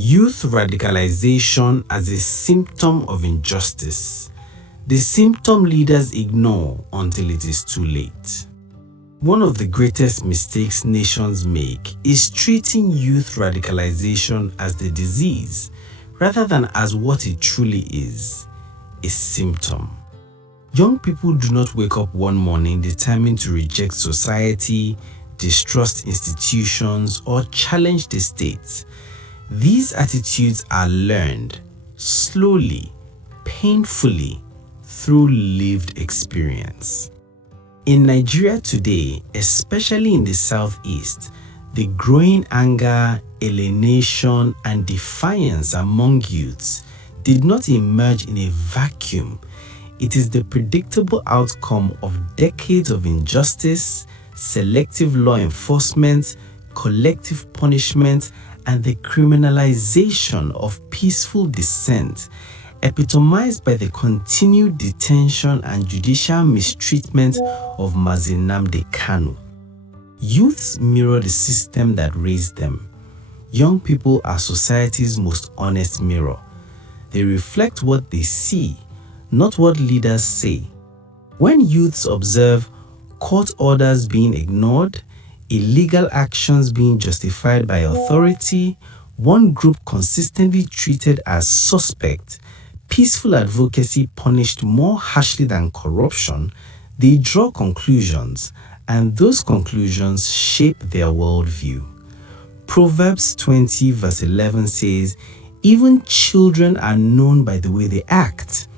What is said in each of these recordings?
Youth radicalization as a symptom of injustice. The symptom leaders ignore until it is too late. One of the greatest mistakes nations make is treating youth radicalization as the disease rather than as what it truly is, a symptom. Young people do not wake up one morning determined to reject society, distrust institutions, or challenge the state. These attitudes are learned slowly, painfully, through lived experience. In Nigeria today, especially in the southeast, the growing anger, alienation, and defiance among youths did not emerge in a vacuum. It is the predictable outcome of decades of injustice, selective law enforcement, collective punishment, and the criminalization of peaceful dissent, epitomized by the continued detention and judicial mistreatment of Mazi Nnamdi Kanu. Youths mirror the system that raised them. Young people are society's most honest mirror. They reflect what they see, not what leaders say. When youths observe court orders being ignored, illegal actions being justified by authority, one group consistently treated as suspect, peaceful advocacy punished more harshly than corruption, they draw conclusions, and those conclusions shape their worldview. Proverbs 20 verse 11 says, "Even children are known by the way they act."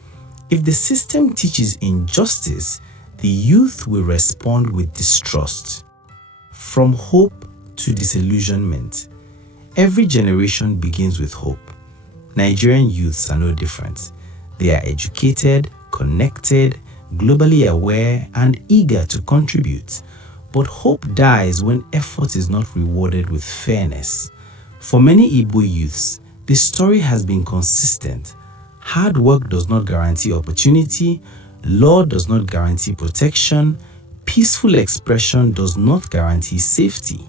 If the system teaches injustice, the youth will respond with distrust. From hope to disillusionment. Every generation begins with hope. Nigerian youths are no different. They are educated, connected, globally aware, and eager to contribute. But hope dies when effort is not rewarded with fairness. For many Igbo youths, the story has been consistent. Hard work does not guarantee opportunity, law does not guarantee protection, peaceful expression does not guarantee safety.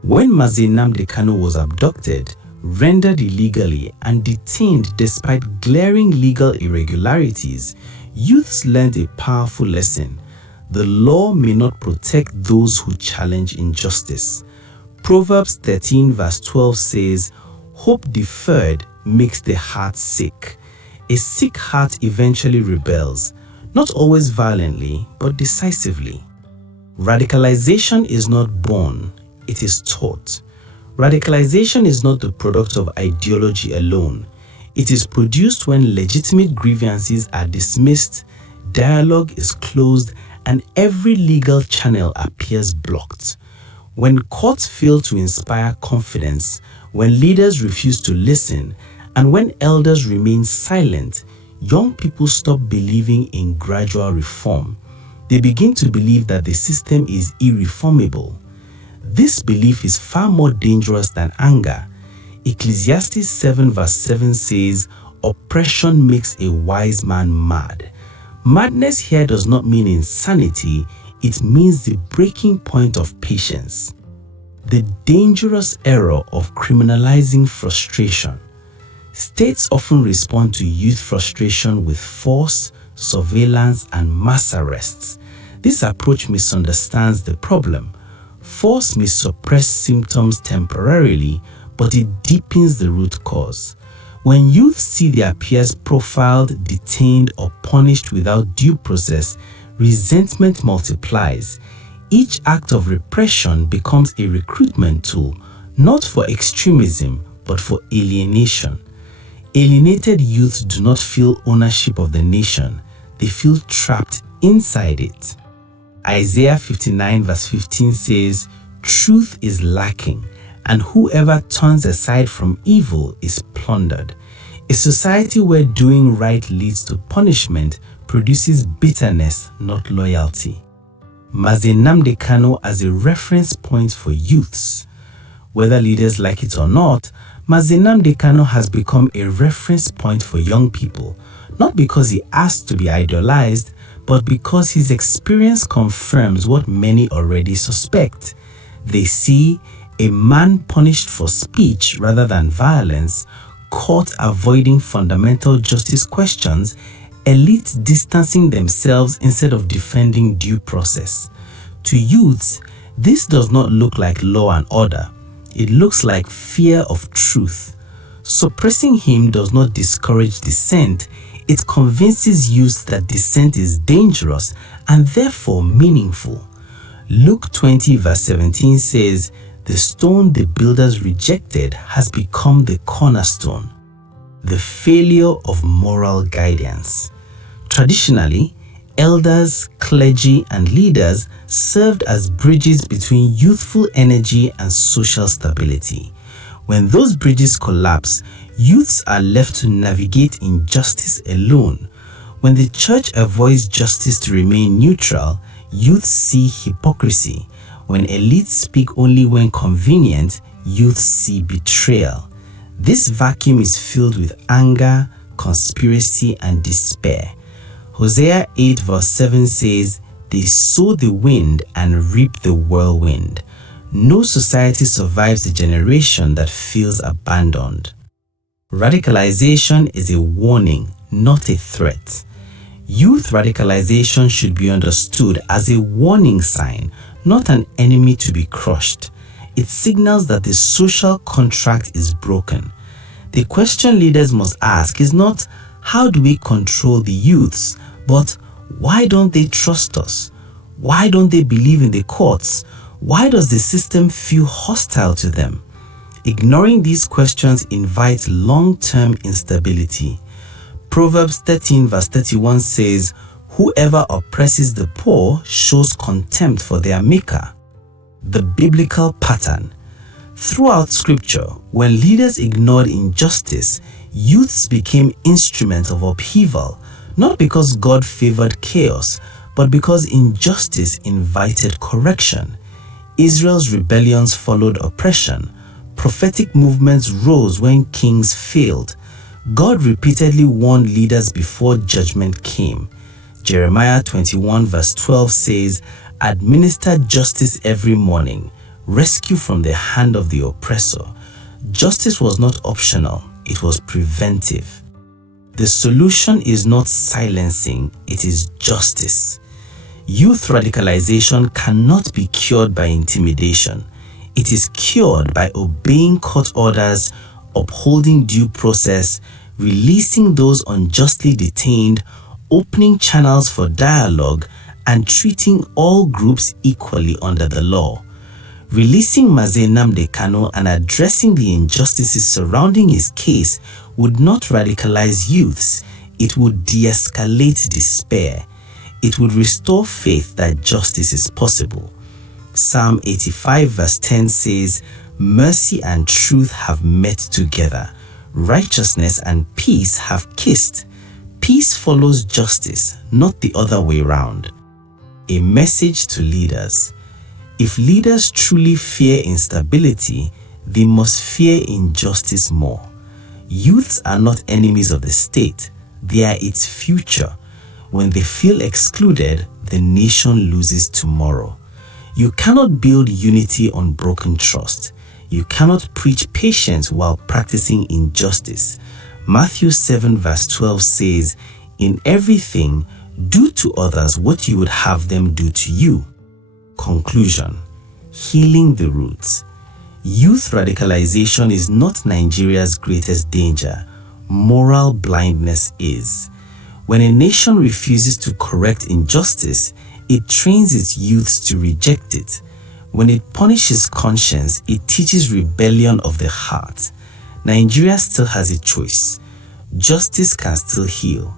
When Mazi Nnamdi Kanu was abducted, rendered illegally, and detained despite glaring legal irregularities, youths learned a powerful lesson. The law may not protect those who challenge injustice. Proverbs 13 verse 12 says, "Hope deferred makes the heart sick." A sick heart eventually rebels, not always violently, but decisively. Radicalization is not born, it is taught. Radicalization is not the product of ideology alone. It is produced when legitimate grievances are dismissed, dialogue is closed, and every legal channel appears blocked. When courts fail to inspire confidence, when leaders refuse to listen, and when elders remain silent, young people stop believing in gradual reform. They begin to believe that the system is irreformable. This belief is far more dangerous than anger. Ecclesiastes 7 verse 7 says, "Oppression makes a wise man mad." Madness here does not mean insanity, it means the breaking point of patience. The dangerous error of criminalizing frustration. States often respond to youth frustration with force, surveillance, and mass arrests. This approach misunderstands the problem. Force may suppress symptoms temporarily, but it deepens the root cause. When youth see their peers profiled, detained, or punished without due process, resentment multiplies. Each act of repression becomes a recruitment tool, not for extremism, but for alienation. Alienated youth do not feel ownership of the nation, they feel trapped inside it. Isaiah 59 verse 15 says, "Truth is lacking, and whoever turns aside from evil is plundered." A society where doing right leads to punishment produces bitterness, not loyalty. Mazi Nnamdi Kanu as a reference point for youths. Whether leaders like it or not, Mazi Nnamdi Kanu has become a reference point for young people, not because he asked to be idolized, but because his experience confirms what many already suspect. They see a man punished for speech rather than violence, court avoiding fundamental justice questions, elites distancing themselves instead of defending due process. To youths, this does not look like law and order. It looks like fear of truth. Suppressing him does not discourage dissent. It convinces youths that dissent is dangerous and therefore meaningful. Luke 20 verse 17 says, "The stone the builders rejected has become the cornerstone." The failure of moral guidance. Traditionally, elders, clergy, and leaders served as bridges between youthful energy and social stability. When those bridges collapse, youths are left to navigate injustice alone. When the church avoids justice to remain neutral, youths see hypocrisy. When elites speak only when convenient, youths see betrayal. This vacuum is filled with anger, conspiracy, and despair. Hosea 8 verse 7 says, "They sow the wind and reap the whirlwind." No society survives a generation that feels abandoned. Radicalization is a warning, not a threat. Youth radicalization should be understood as a warning sign, not an enemy to be crushed. It signals that the social contract is broken. The question leaders must ask is not, how do we control the youths, but why don't they trust us? Why don't they believe in the courts? Why does the system feel hostile to them? Ignoring these questions invites long-term instability. Proverbs 13 verse 31 says, "Whoever oppresses the poor shows contempt for their maker." The biblical pattern. Throughout scripture, when leaders ignored injustice, youths became instruments of upheaval, not because God favored chaos, but because injustice invited correction. Israel's rebellions followed oppression. Prophetic movements rose when kings failed. God repeatedly warned leaders before judgment came. Jeremiah 21 verse 12 says, "Administer justice every morning. Rescue from the hand of the oppressor." Justice was not optional, it was preventive. The solution is not silencing, it is justice. Youth radicalization cannot be cured by intimidation. It is cured by obeying court orders, upholding due process, releasing those unjustly detained, opening channels for dialogue, and treating all groups equally under the law. Releasing Mazi Nnamdi Kanu and addressing the injustices surrounding his case would not radicalize youths, it would de-escalate despair. It would restore faith that justice is possible. Psalm 85 verse 10 says, "Mercy and truth have met together. Righteousness and peace have kissed." Peace follows justice, not the other way round. A message to leaders. If leaders truly fear instability, they must fear injustice more. Youths are not enemies of the state, they are its future. When they feel excluded, the nation loses tomorrow. You cannot build unity on broken trust. You cannot preach patience while practicing injustice. Matthew 7 verse 12 says, "In everything, do to others what you would have them do to you." Conclusion. Healing the roots. Youth radicalization is not Nigeria's greatest danger. Moral blindness is. When a nation refuses to correct injustice, it trains its youths to reject it. When it punishes conscience, it teaches rebellion of the heart. Nigeria still has a choice. Justice can still heal.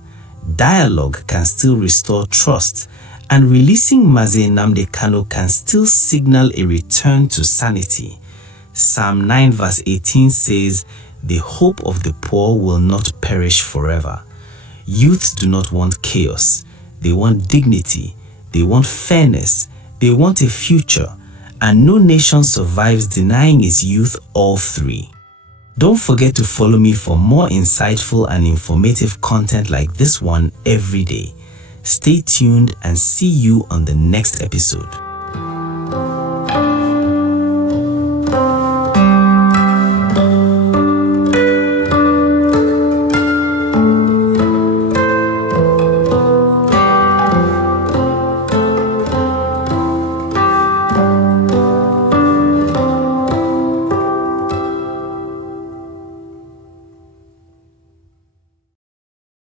Dialogue can still restore trust. And releasing Mazi Nnamdi Kanu can still signal a return to sanity. Psalm 9 verse 18 says, "The hope of the poor will not perish forever." Youths do not want chaos. They want dignity. They want fairness. They want a future. And no nation survives denying its youth all three. Don't forget to follow me for more insightful and informative content like this one every day. Stay tuned and see you on the next episode.